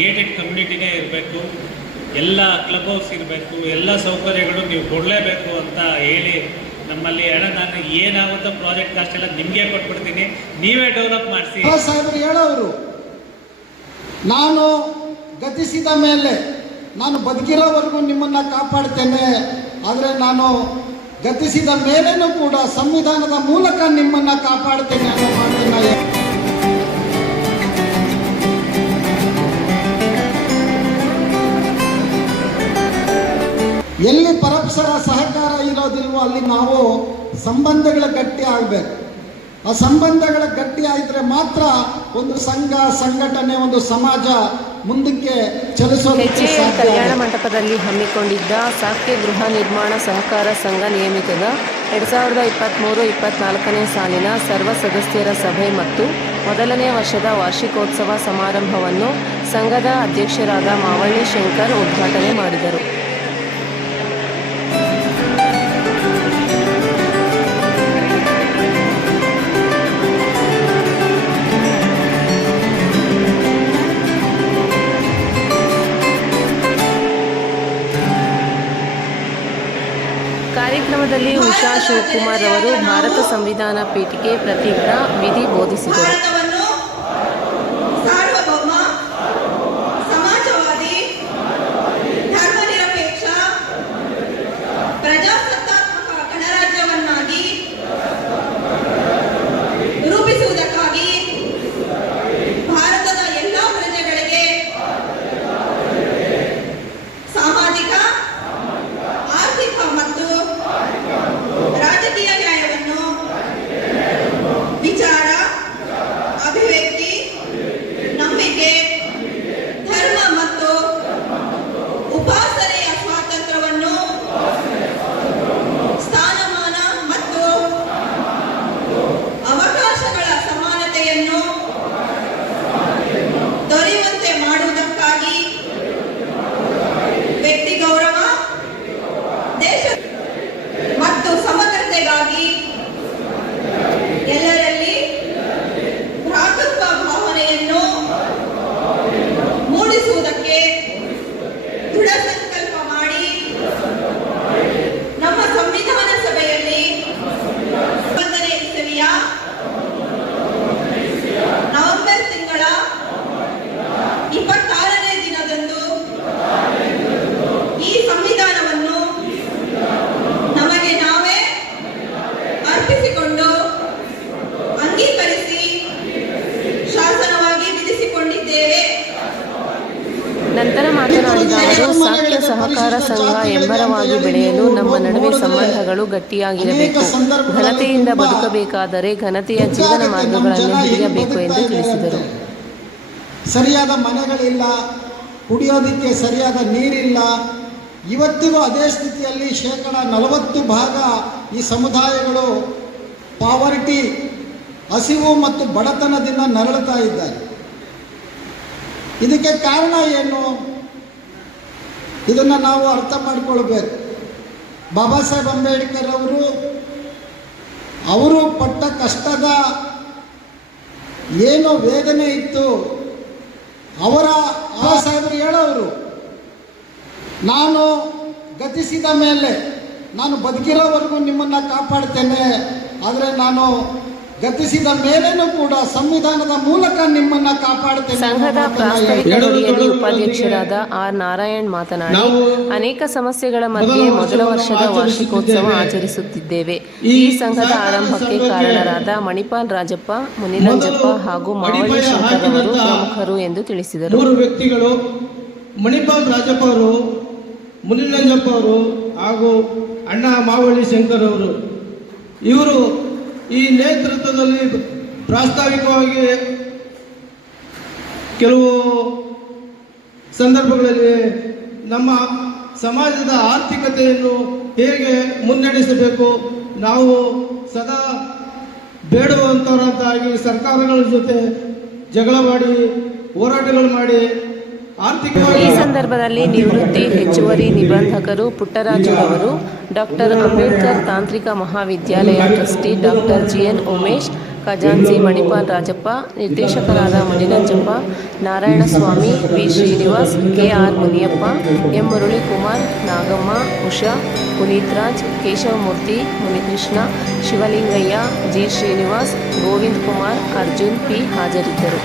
Gated ಕಮ್ಯುನಿಟಿನೇ ಇರಬೇಕು, ಎಲ್ಲ club house ಇರಬೇಕು, ಎಲ್ಲ ಸೌಕರ್ಯಗಳು ನೀವು ಕೊಡಲೇಬೇಕು ಅಂತ ಹೇಳಿ ನಮ್ಮಲ್ಲಿ ಅಣ್ಣ, ನಾನು ಏನಾಗುತ್ತೋ ಪ್ರಾಜೆಕ್ಟ್ ಕಾಸ್ಟ್ ಎಲ್ಲ ನಿಮಗೆ ಕೊಟ್ಬಿಡ್ತೀನಿ. ನೀವೇ ಡೆವಲಪ್ ಮಾಡಿಸಿ. ಸಾಹೇಬರು ಹೇಳೋರು, ನಾನು ಗತಿಸಿದ ಮೇಲೆ ನಾನು ಬದುಕಿರೋವರೆಗೂ ನಿಮ್ಮನ್ನು ಕಾಪಾಡ್ತೇನೆ, ಆದರೆ ನಾನು ಗತಿಸಿದ ಮೇಲೇನೂ ಕೂಡ ಸಂವಿಧಾನದ ಮೂಲಕ ನಿಮ್ಮನ್ನು ಕಾಪಾಡ್ತೇನೆ ಅನ್ನೋ ಮಾತನ್ನ ಎಲ್ಲಿ ಪರಸ್ಪರ ಸಹಕಾರ ಇರೋದಿಲ್ವೋ ಅಲ್ಲಿ ನಾವು ಸಂಬಂಧಗಳ ಗಟ್ಟಿ ಆಗಬೇಕು ಆ ಸಂಬಂಧಗಳ ಗಟ್ಟಿ ಆಗಿದ್ರೆ ಮಾತ್ರ ಒಂದು ಸಂಘ ಸಂಘಟನೆ ಒಂದು ಸಮಾಜ ಮುಂದಕ್ಕೆ ಚಲಿಸೋದಕ್ಕೆ ಕಲ್ಯಾಣ. ಮಂಟಪದಲ್ಲಿ ಹಮ್ಮಿಕೊಂಡಿದ್ದ ಸಾಕ್ಯ ಗೃಹ ನಿರ್ಮಾಣ ಸಹಕಾರ ಸಂಘ ನಿಯಮಿತದ ಎರಡು ಸಾವಿರದ ಇಪ್ಪತ್ತ್ಮೂರು ಇಪ್ಪತ್ನಾಲ್ಕನೇ ಸಾಲಿನ ಸರ್ವ ಸದಸ್ಯರ ಸಭೆ ಮತ್ತು ಮೊದಲನೇ ವರ್ಷದ ವಾರ್ಷಿಕೋತ್ಸವ ಸಮಾರಂಭವನ್ನು ಸಂಘದ ಅಧ್ಯಕ್ಷರಾದ ಮಾವಳ್ಳಿ ಶಂಕರ್ ಉದ್ಘಾಟನೆ ಮಾಡಿದರು ಕಾರ್ಯಕ್ರಮದಲ್ಲಿ ಉಷಾ ಶಿವಕುಮಾರ್ ಅವರು ಭಾರತ ಸಂವಿಧಾನ ಪೀಠಕ್ಕೆ ಪ್ರತಿಜ್ಞಾ ವಿಧಿ ಬೋಧಿಸಿದರು. ಸಮಗ್ರತೆಗಾಗಿ ಸಾಕ್ಯ ಸಹಕಾರ ಸಂಘ ಎಂಬರವಾಗಿ ಬೆಳೆಯಲು ನಮ್ಮ ನಡುವೆ ಸಂಬಂಧಗಳು ಗಟ್ಟಿಯಾಗಿರಬೇಕು. ಘನತೆಯಿಂದ ಬದುಕಬೇಕಾದರೆ ಘನತೆಯ ಜೀವನ ಮಾರ್ಗಗಳನ್ನು ಹಿಡಿಯಬೇಕು ಎಂದು ತಿಳಿಸಿದರು. ಸರಿಯಾದ ಮನೆಗಳಿಲ್ಲ, ಕುಡಿಯೋದಕ್ಕೆ ಸರಿಯಾದ ನೀರಿಲ್ಲ, ಇವತ್ತಿಗೂ ಅದೇ ಸ್ಥಿತಿಯಲ್ಲಿ ಶೇಕಡ ನಲವತ್ತು ಭಾಗ ಈ ಸಮುದಾಯಗಳು ಪಾವರ್ಟಿ, ಹಸಿವು ಮತ್ತು ಬಡತನದಿಂದ ನರಳುತ್ತಾ ಇದ್ದಾರೆ. ಇದಕ್ಕೆ ಕಾರಣ ಏನು? ಇದನ್ನು ನಾವು ಅರ್ಥ ಮಾಡಿಕೊಳ್ಬೇಕು. ಬಾಬಾ ಸಾಹೇಬ್ ಅಂಬೇಡ್ಕರ್ ಅವರು ಅವರು ಪಟ್ಟ ಕಷ್ಟದ ಏನು ವೇದನೆ ಇತ್ತು. ಅವರ ಆ ಸಾಹೇಬರು ಹೇಳೋರು, ನಾನು ಗತಿಸಿದ ಮೇಲೆ, ನಾನು ಬದುಕಿರೋವರೆಗೂ ನಿಮ್ಮನ್ನು ಕಾಪಾಡ್ತೇನೆ. ಆದರೆ ನಾನು ಗತಿಸಿದ ಮೇಲೇನೂ ಕೂಡ ಸಂವಿಧಾನದ ಮೂಲಕ ನಿಮ್ಮನ್ನ ಕಾಪಾಡುತ್ತೆ ಸಂಘದ ಮಾತನ್ನ ಪ್ರಾಸ್ತಾವಿಕ ಉಪಾಧ್ಯಕ್ಷರಾದ ಆರ್ ನಾರಾಯಣ್ ಮಾತನಾಡಿ ಅನೇಕ ಸಮಸ್ಯೆಗಳ ಮಧ್ಯೆ ಮೊದಲ ವರ್ಷದ ವಾರ್ಷಿಕೋತ್ಸವ ಆಚರಿಸುತ್ತಿದ್ದೇವೆ. ಈ ಸಂಘದ ಆರಂಭಕ್ಕೆ ಕಾರಣರಾದ ಮಣಿಪಾಲ್ ರಾಜಪ್ಪ ಮುನಿರಂಜಪ್ಪ ಹಾಗೂ ಮಾವಳಿ ಶಂಕರ್ ಅವರು ಪ್ರಮುಖರು ಎಂದು ತಿಳಿಸಿದರು. ಮೂರು ವ್ಯಕ್ತಿಗಳು ಮಣಿಪಾಲ್ ರಾಜಪ್ಪ ಅವರು ಮುನಿರಂಜಪ್ಪ ಅವರು ಹಾಗೂ ಅಣ್ಣ ಮಾವಳಿ ಶಂಕರ್ ಅವರು. ಇವರು ಈ ನೇತೃತ್ವದಲ್ಲಿ ಪ್ರಾಸ್ತಾವಿಕವಾಗಿ ಕೆಲವು ಸಂದರ್ಭಗಳಲ್ಲಿ ನಮ್ಮ ಸಮಾಜದ ಆರ್ಥಿಕತೆಯನ್ನು ಹೇಗೆ ಮುನ್ನಡೆಸಬೇಕು, ನಾವು ಸದಾ ಬೇಡುವಂಥವರಂತಾಗಿ ಸರ್ಕಾರಗಳ ಜೊತೆ ಜಗಳ ಮಾಡಿ ಹೋರಾಟಗಳು ಮಾಡಿ ಈ ಸಂದರ್ಭದಲ್ಲಿ ನಿವೃತ್ತಿ ಹೆಚ್ಚುವರಿ ನಿಬಂಧಕರು ಪುಟ್ಟರಾಜು ಅವರು ಡಾಕ್ಟರ್ ಅಂಬೇಡ್ಕರ್ ತಾಂತ್ರಿಕ ಮಹಾವಿದ್ಯಾಲಯ trustee doctor G N Umesh ಖಜಾನ್ಸಿ Manipal Rajappa, ನಿರ್ದೇಶಕರಾದ Muniranjappa Narayanaswamy, V Srinivas K R Muniyappa, M. Muralikumar, Nagamma, Usha Puneeth Raj Keshavamurthy, Munikrishna, Shivalingaiah, G Srinivas, Govind Kumar, Arjun P ಹಾಜರಿದ್ದರು.